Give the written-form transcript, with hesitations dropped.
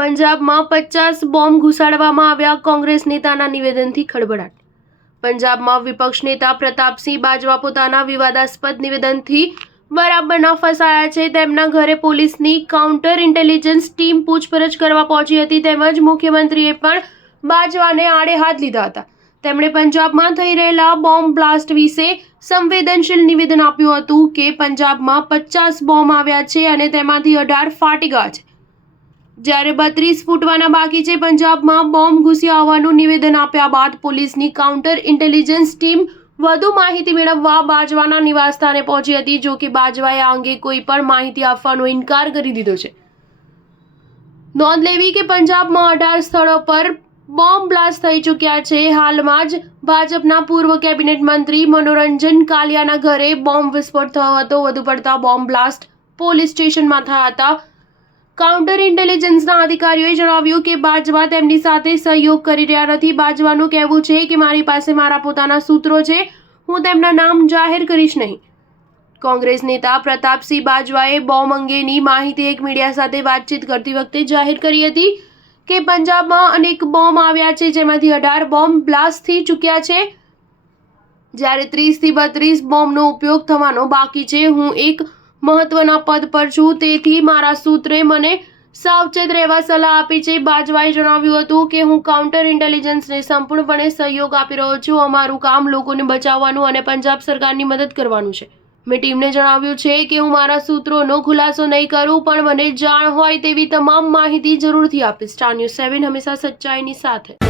પંજાબમાં 50 બોમ્બ ઘુસાડવામાં આવ્યા, કોંગ્રેસ નેતાના નિવેદનથી ખળભળાટ. પંજાબમાં વિપક્ષ નેતા પ્રતાપસિંહ બાજવા પોતાના વિવાદાસ્પદ નિવેદનથી બરાબરના ફસાયા છે. તેમના ઘરે પોલીસની કાઉન્ટર ઇન્ટેલિજન્સ ટીમ પૂછપરછ કરવા પહોંચી હતી, તેમજ મુખ્યમંત્રીએ પણ બાજવાને આડે હાથ લીધા હતા. તેમણે પંજાબમાં થઈ રહેલા બોમ્બ બ્લાસ્ટ વિશે સંવેદનશીલ નિવેદન આપ્યું હતું કે પંજાબમાં 50 બોમ્બ આવ્યા છે અને તેમાંથી 18 ફાટી ગયા છે, જ્યારે 32 ફૂટવાના બાકી છે. પંજાબમાં બોમ્બ ઘૂસ્યા હોવાનું નિવેદન આપ્યા બાદ પોલીસની કાઉન્ટર ઇન્ટેલિજન્સ ટીમ વધુ માહિતી મેળવવા બાજવાના નિવાસસ્થાને પહોંચી હતી. જો કે બાજવાએ આ અંગે કોઈ પણ માહિતી આપવાનો ઇનકાર કરી દીધો છે. નોંધ લેવી કે પંજાબમાં 18 સ્થળો પર બોમ્બ બ્લાસ્ટ થઈ ચૂક્યા છે. હાલમાં જ ભાજપના પૂર્વ કેબિનેટ મંત્રી મનોરંજન કાલિયાના ઘરે બોમ્બ વિસ્ફોટ થયો હતો. વધુ પડતા બોમ્બ બ્લાસ્ટ પોલીસ સ્ટેશનમાં થયા હતા. કાઉન્ટર ઇન્ટેલિજન્સના અધિકારીઓએ જણાવ્યું કે બાજવા તેમની સાથે સહયોગ કરી રહ્યા નથી. બાજવાનું કહેવું છે કે મારી પાસે મારા પોતાના સૂત્રો છે, હું તેમના નામ જાહેર કરીશ નહીં. કોંગ્રેસ નેતા પ્રતાપસિંહ બાજવાએ બોમ્બ અંગેની માહિતી એક મીડિયા સાથે વાતચીત કરતી વખતે જાહેર કરી હતી કે પંજાબમાં અનેક બોમ્બ આવ્યા છે, જેમાંથી 18 બોમ્બ બ્લાસ્ટ થઈ ચૂક્યા છે, જ્યારે 30 થી 32 બોમ્બનો ઉપયોગ થવાનો બાકી છે. હું એક મહત્વના પદ પર છું, તેથી મારા સૂત્રે મને સાવચેત રહેવા સલાહ આપી છે. બાજવાએ જણાવ્યું હતું કે હું કાઉન્ટર ઇન્ટેલિજન્સને સંપૂર્ણપણે સહયોગ આપી રહ્યો છું. અમારું કામ લોકોને બચાવવાનું અને પંજાબ સરકારની મદદ કરવાનું છે. મેં ટીમને જણાવ્યું છે કે હું મારા સૂત્રોનો ખુલાસો નહીં કરું, પણ મને જાણ હોય તેવી તમામ માહિતી જરૂરથી આપીશ. સ્ટાર ન્યૂઝ 7 હંમેશા સચ્ચાઈની સાથે.